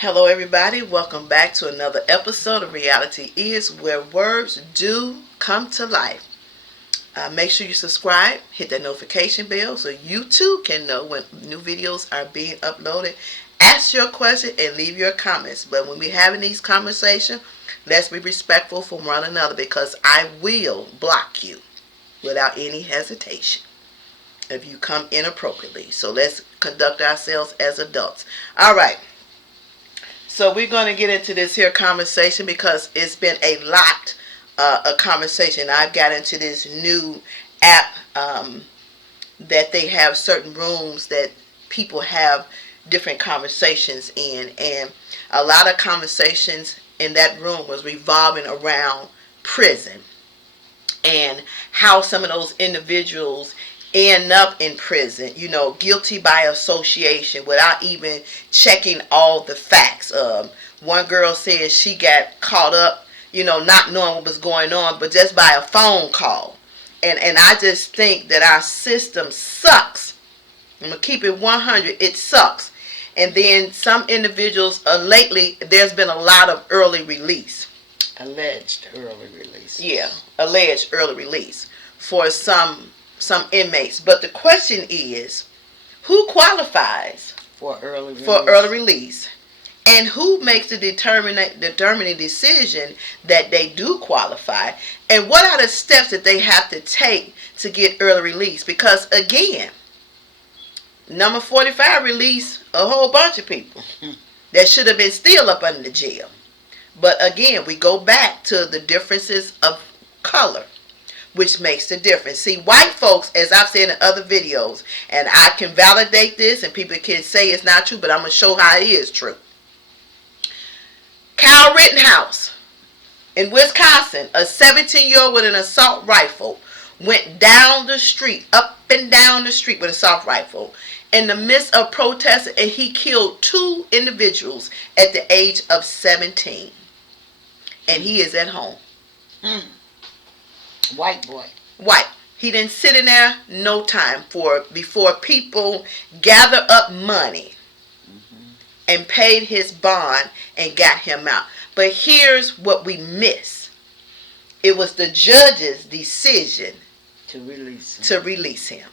Hello, everybody. Welcome back to another episode of Reality Is, where words do come to life. Make sure you subscribe, hit that notification bell so you too can know when new videos are being uploaded. Ask your question and leave your comments. But when we're having these conversations, let's be respectful for one another because I will block you without any hesitation if you come inappropriately. So let's conduct ourselves as adults. All right. So we're going to get into this here conversation because it's been a lot of conversation. I've got into this new app that they have certain rooms that people have different conversations in. And a lot of conversations in that room was revolving around prison and how some of those individuals end up in prison, guilty by association without even checking all the facts. One girl says she got caught up, not knowing what was going on, but just by a phone call. And I just think that our system sucks. I'm going to keep it 100. It sucks. And then some individuals, lately, there's been a lot of early release. Alleged early release. Yeah, alleged early release for some inmates. But the question is, who qualifies for early release? And who makes the determining decision that they do qualify? And what are the steps that they have to take to get early release? Because again, number 45 released a whole bunch of people that should have been still up under the jail. But again, we go back to the differences of color, which makes the difference. See, white folks, as I've said in other videos, and I can validate this, and people can say it's not true, but I'm going to show how it is true. Kyle Rittenhouse in Wisconsin, a 17-year-old with an assault rifle, went down the street, up and down the street with an assault rifle in the midst of protests, and he killed 2 individuals at the age of 17. And he is at home. White boy. White. He didn't sit in there no time before people gather up money and paid his bond and got him out. But here's what we miss. It was the judge's decision to release him.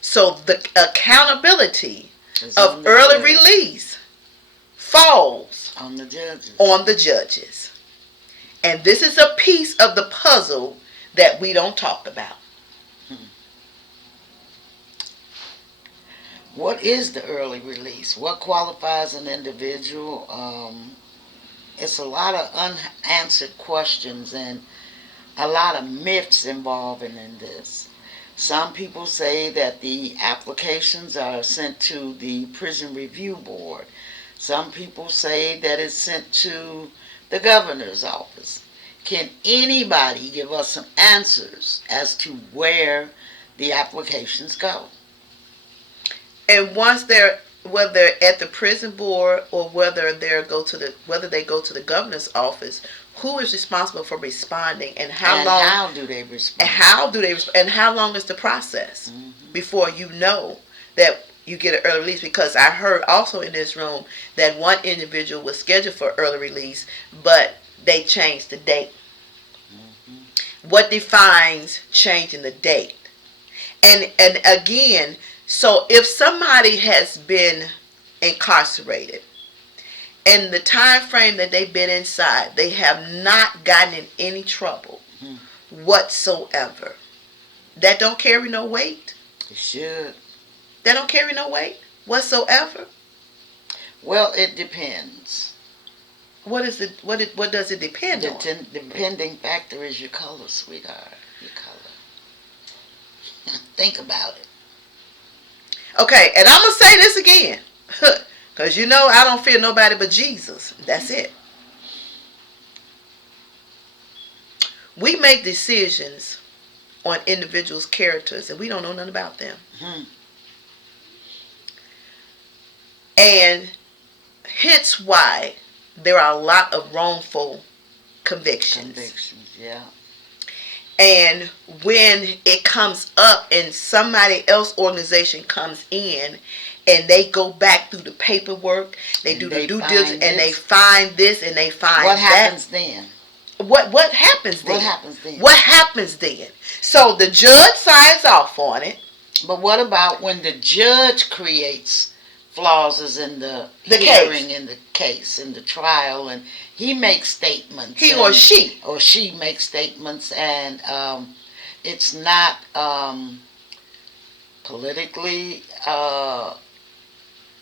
So the accountability of early release falls on the judges. And this is a piece of the puzzle that we don't talk about. What is the early release? What qualifies an individual? It's a lot of unanswered questions and a lot of myths involving in this. Some people say that the applications are sent to the Prison Review Board. Some people say that it's sent to the governor's office. Can anybody give us some answers as to where the applications go? And once whether at the prison board or whether they go to the governor's office, who is responsible for responding, and how do they respond? And how long is the process before you know that you get an early release? Because I heard also in this room that one individual was scheduled for early release, but they changed the date. What defines changing the date? And again, so if somebody has been incarcerated and the time frame that they've been inside, they have not gotten in any trouble whatsoever, that don't carry no weight? It should. That don't carry no weight whatsoever? Well, it depends. What does it depend on? The depending factor is your color, sweetheart. Your color. Think about it. Okay, and I'm going to say this again. Because I don't fear nobody but Jesus. That's it. We make decisions on individuals' characters and we don't know nothing about them. And hence why there are a lot of wrongful convictions. Yeah. And when it comes up and somebody else organization comes in and they go back through the paperwork, they do the due diligence, and they find this and they find what that. happens then? What happens then? What happens then? What happens then? So the judge signs off on it. But what about when the judge creates clauses in the hearing, in the case, in the trial, and he makes statements? He or she. Or she makes statements, and it's not politically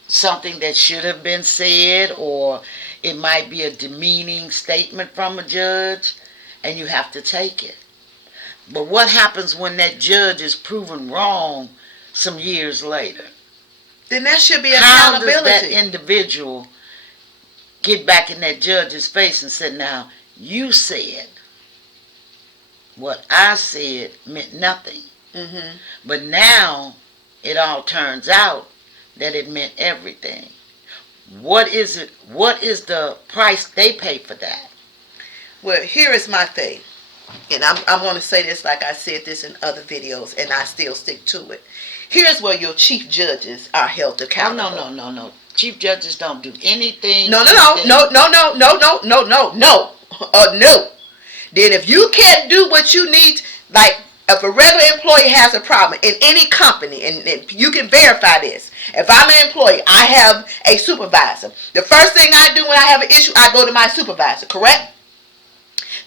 something that should have been said, or it might be a demeaning statement from a judge, and you have to take it. But what happens when that judge is proven wrong some years later? Then there should be accountability. How does that individual get back in that judge's face and say, now, you said what I said meant nothing. Mm-hmm. But now it all turns out that it meant everything. What is it? What is the price they pay for that? Well, here is my thing. And I'm going to say this like I said this in other videos, and I still stick to it. Here's where your chief judges are held accountable. No. Chief judges don't do anything. No. Then if you can't do what you need, like if a regular employee has a problem in any company, and you can verify this. If I'm an employee, I have a supervisor. The first thing I do when I have an issue, I go to my supervisor, correct?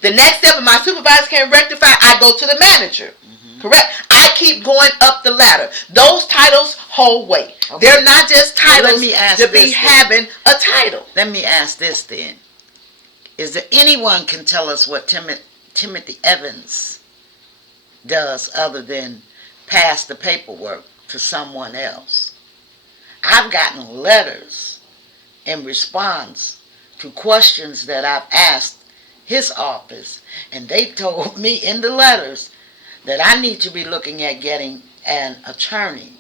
The next step, if my supervisor can't rectify, I go to the manager. Mm-hmm. Correct? I keep going up the ladder. Those titles hold weight. Okay. They're not just titles to be having a title. Let me ask this then. Is there anyone can tell us what Timothy Evans does other than pass the paperwork to someone else? I've gotten letters in response to questions that I've asked his office, and they told me in the letters that I need to be looking at getting an attorney.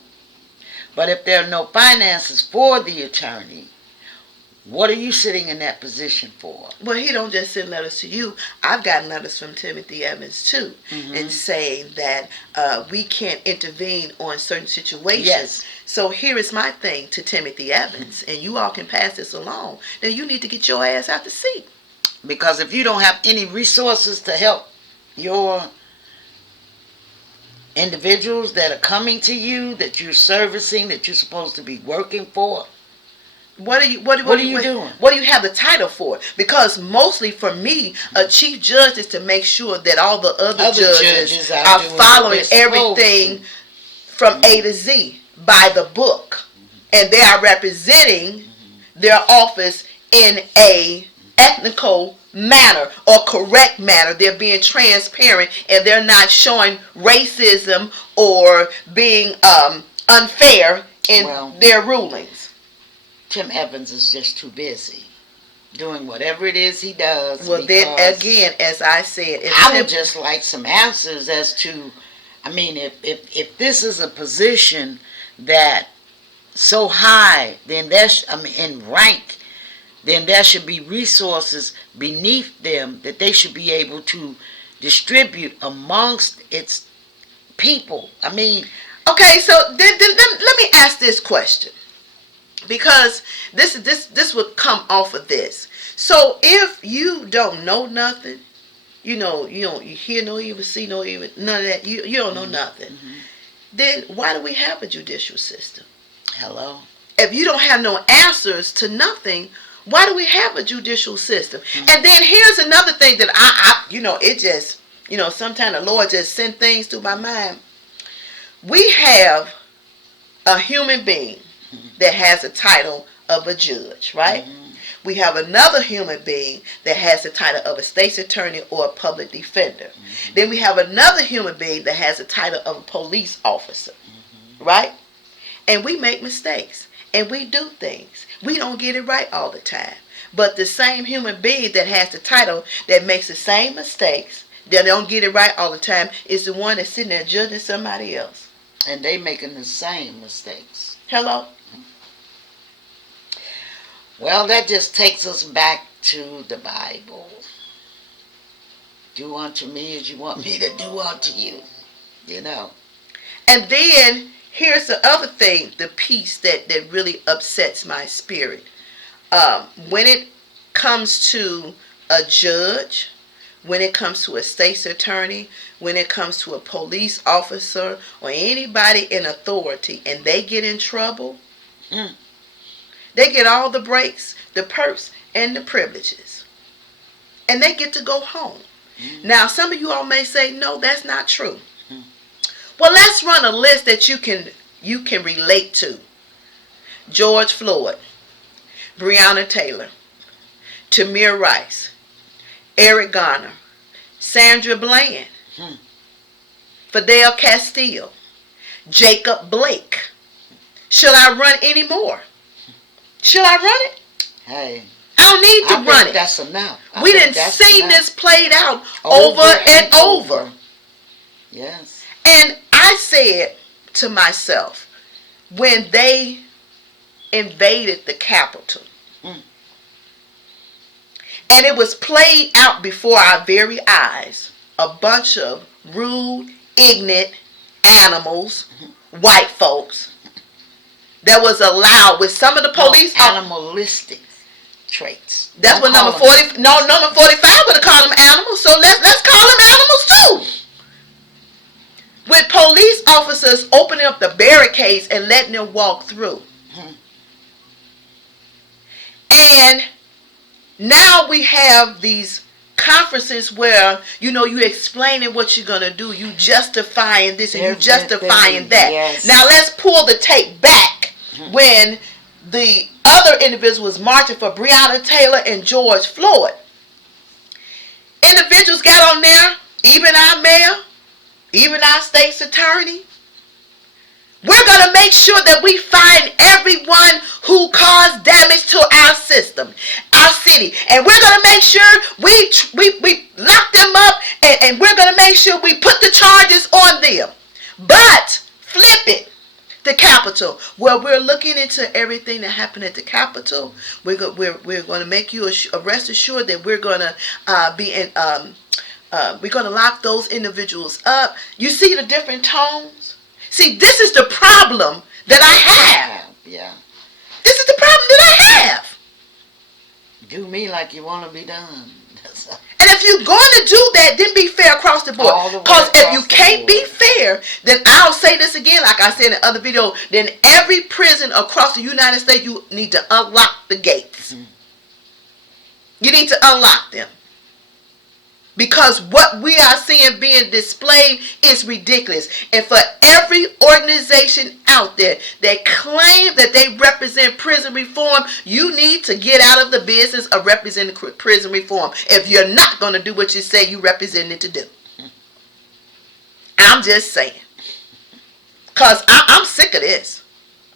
But if there are no finances for the attorney, what are you sitting in that position for? Well, he don't just send letters to you. I've gotten letters from Timothy Evans too, mm-hmm. and saying that we can't intervene on certain situations. Yes. So here is my thing to Timothy Evans, and you all can pass this along. Then you need to get your ass out the seat. Because if you don't have any resources to help your individuals that are coming to you, that you're servicing, that you're supposed to be working for, what are you doing? What do you have the title for? Because mostly for me, a chief judge is to make sure that all the other judges are following everything from A to Z by the book. And they are representing their office in a ethical manner or correct manner. They're being transparent, and they're not showing racism or being unfair in their rulings. Tim Evans is just too busy doing whatever it is he does. Well, then again, as I said, I would just like some answers as to, I mean, if this is a position that so high, then that's, I mean, in rank, then there should be resources beneath them that they should be able to distribute amongst its people. I mean, okay, so let me ask this question, because this would come off of this. So if you don't know nothing, you hear no evil, see no evil, none of that, you don't know nothing, then why do we have a judicial system? Hello? If you don't have no answers to nothing, why do we have a judicial system? And then here's another thing that it just, sometimes the Lord just send things to my mind. We have a human being that has a title of a judge, right? Mm-hmm. We have another human being that has the title of a state's attorney or a public defender. Mm-hmm. Then we have another human being that has the title of a police officer, right? And we make mistakes. And we do things. We don't get it right all the time. But the same human being that has the title that makes the same mistakes, that don't get it right all the time, is the one that's sitting there judging somebody else. And they making the same mistakes. Hello? Well, that just takes us back to the Bible. Do unto me as you want me to do unto you. And then Here's the other thing, the piece that really upsets my spirit. When it comes to a judge, when it comes to a state's attorney, when it comes to a police officer or anybody in authority, and they get in trouble, they get all the breaks, the perks, and the privileges. And they get to go home. Now, some of you all may say, no, that's not true. Well, let's run a list that you can relate to. George Floyd, Breonna Taylor, Tamir Rice, Eric Garner, Sandra Bland, Fidel Castile, Jacob Blake. Should I run any more? Should I run it? Hey, I don't need to run it. That's enough. We didn't see this played out over and over. Yes. And I said to myself, when they invaded the Capitol, and it was played out before our very eyes, a bunch of rude, ignorant animals, white folks, that was allowed with some of the police animalistic traits. That's what number 40. No, number 45 would have called them animals. So let's call them animals too. With police officers opening up the barricades and letting them walk through. And now we have these conferences where, you explaining what you're going to do. You justifying this and you justifying that. Yes. Now let's pull the tape back when the other individuals was marching for Breonna Taylor and George Floyd. Individuals got on there, even our mayor, even our state's attorney. We're going to make sure that we find everyone who caused damage to our system, our city. And we're going to make sure we lock them up, and we're going to make sure we put the charges on them. But flip it. The Capitol, where we're looking into everything that happened at the Capitol. We're going to make you rest assured that we're going to we're going to lock those individuals up. You see the different tones? See, this is the problem that I have. Yeah. This is the problem that I have. Do me like you want to be done. And if you're going to do that, then be fair across the board. Because if you can't be fair, then I'll say this again, like I said in the other video, then every prison across the United States, you need to unlock the gates. You need to unlock them. Because what we are seeing being displayed is ridiculous. And for every organization out there that claim that they represent prison reform, you need to get out of the business of representing prison reform if you're not going to do what you say you represent it to do. I'm just saying. Because I'm sick of this.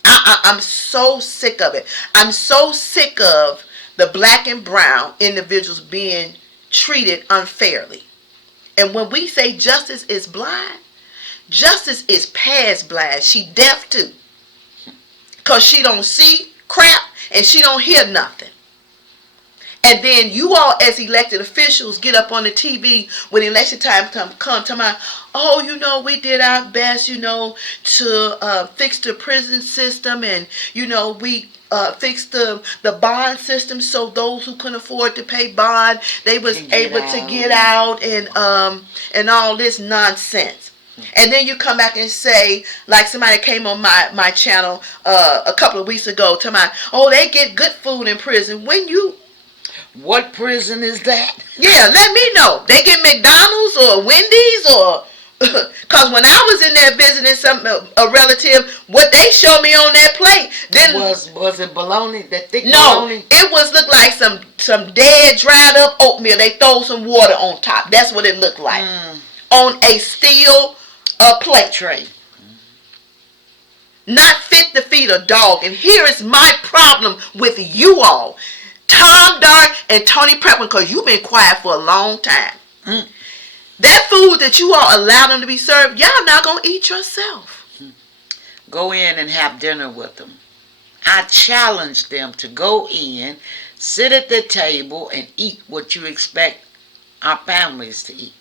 I'm so sick of it. I'm so sick of the black and brown individuals being treated unfairly. And when we say justice is blind, justice is past blind. She deaf too. Because she don't see crap and she don't hear nothing. And then you all as elected officials get up on the TV when election time come to my, we did our best, to fix the prison system, and, we fixed the bond system so those who couldn't afford to pay bond, they was able to get out and all this nonsense. And then you come back and say, like somebody came on my channel a couple of weeks ago to they get good food in prison. What prison is that? Yeah, let me know. They get McDonald's or Wendy's or... Because when I was in there visiting a relative, what they showed me on that plate... Was it bologna? That thick bologna? No, it looked like some dead, dried up oatmeal. They throw some water on top. That's what it looked like. On a steel plate tray. Not fit to feed a dog. And here is my problem with you all. Tom Dark and Tony Prepman, because you've been quiet for a long time. That food that you all allow them to be served, y'all not going to eat yourself. Go in and have dinner with them. I challenge them to go in, sit at the table, and eat what you expect our families to eat.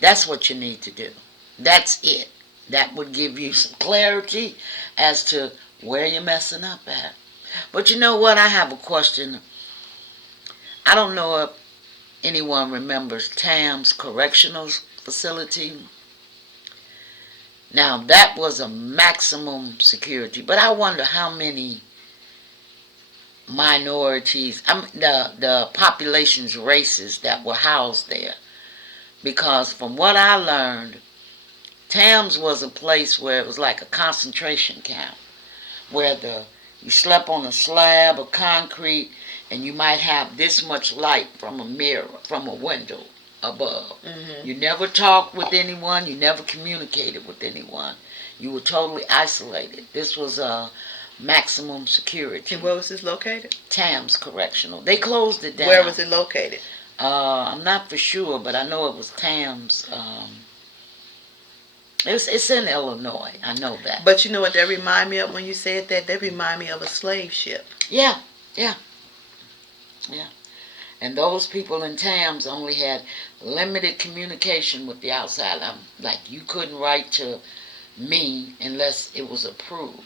That's what you need to do. That's it. That would give you some clarity as to where you're messing up at. But you know what? I have a question. I don't know if anyone remembers Tam's Correctional Facility. Now, that was a maximum security, but I wonder how many minorities, the population's races that were housed there. Because from what I learned, Tam's was a place where it was like a concentration camp, where you slept on a slab of concrete and you might have this much light from a mirror, from a window above. Mm-hmm. You never talked with anyone, you never communicated with anyone. You were totally isolated. This was maximum security. And where was this located? Tam's Correctional. They closed it down. Where was it located? I'm not for sure, but I know it was Tam's. It's in Illinois. I know that. But you know what that remind me of when you said that? That remind me of a slave ship. Yeah. And those people in Tam's only had limited communication with the outside. Like, you couldn't write to me unless it was approved.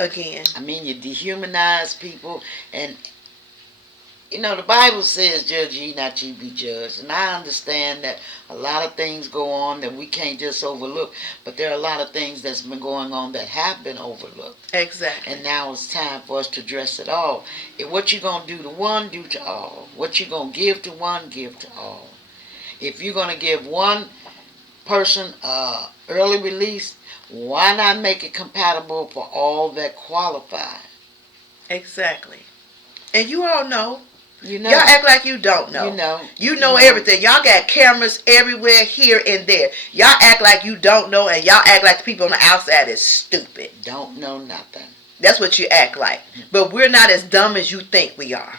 Again. I mean, you dehumanize people, and you know, the Bible says, judge ye not, ye be judged. And I understand that a lot of things go on that we can't just overlook. But there are a lot of things that's been going on that have been overlooked. Exactly. And now it's time for us to address it all. If what you're going to do to one, do to all. What you're going to give to one, give to all. If you're going to give one person early release, why not make it compatible for all that qualify? Exactly. And you all know. You know. Y'all act like you don't know. You know everything. Y'all got cameras everywhere, here and there. Y'all act like you don't know, and y'all act like the people on the outside is stupid. Don't know nothing. That's what you act like. But we're not as dumb as you think we are.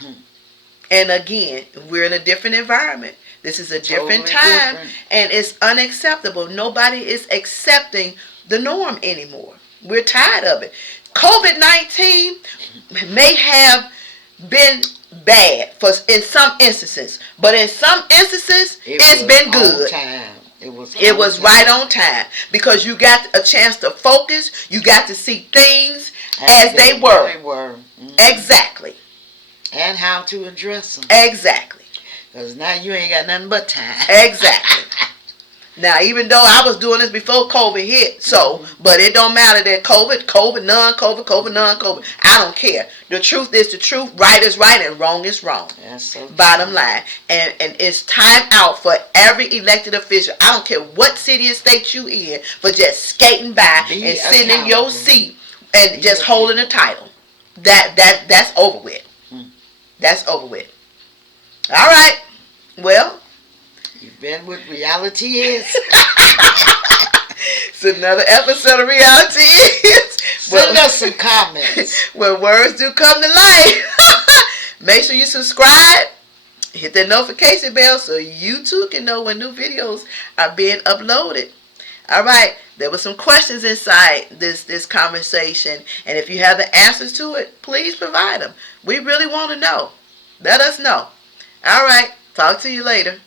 And again, we're in a different environment. This is a different time, and it's unacceptable. Nobody is accepting the norm anymore. We're tired of it. COVID-19 may have been bad in some instances, but in some instances it's been good. It was right on time, because you got a chance to focus. You got to see things as they were. Exactly. And how to address them. Exactly. Because now you ain't got nothing but time. Exactly. Now, even though I was doing this before COVID hit, but it don't matter that COVID, non-COVID, non-COVID. I don't care. The truth is the truth. Right is right and wrong is wrong. That's so true. Bottom line. And it's time out for every elected official. I don't care what city or state you in, for just skating by and sitting in your seat and just holding a title. That's over with. That's over with. All right. Well, you've been with Reality Is. It's another episode of Reality Is. Send us some comments. Where words do come to life. Make sure you subscribe. Hit that notification bell so you too can know when new videos are being uploaded. All right. There were some questions inside this conversation. And if you have the answers to it, please provide them. We really want to know. Let us know. All right. Talk to you later.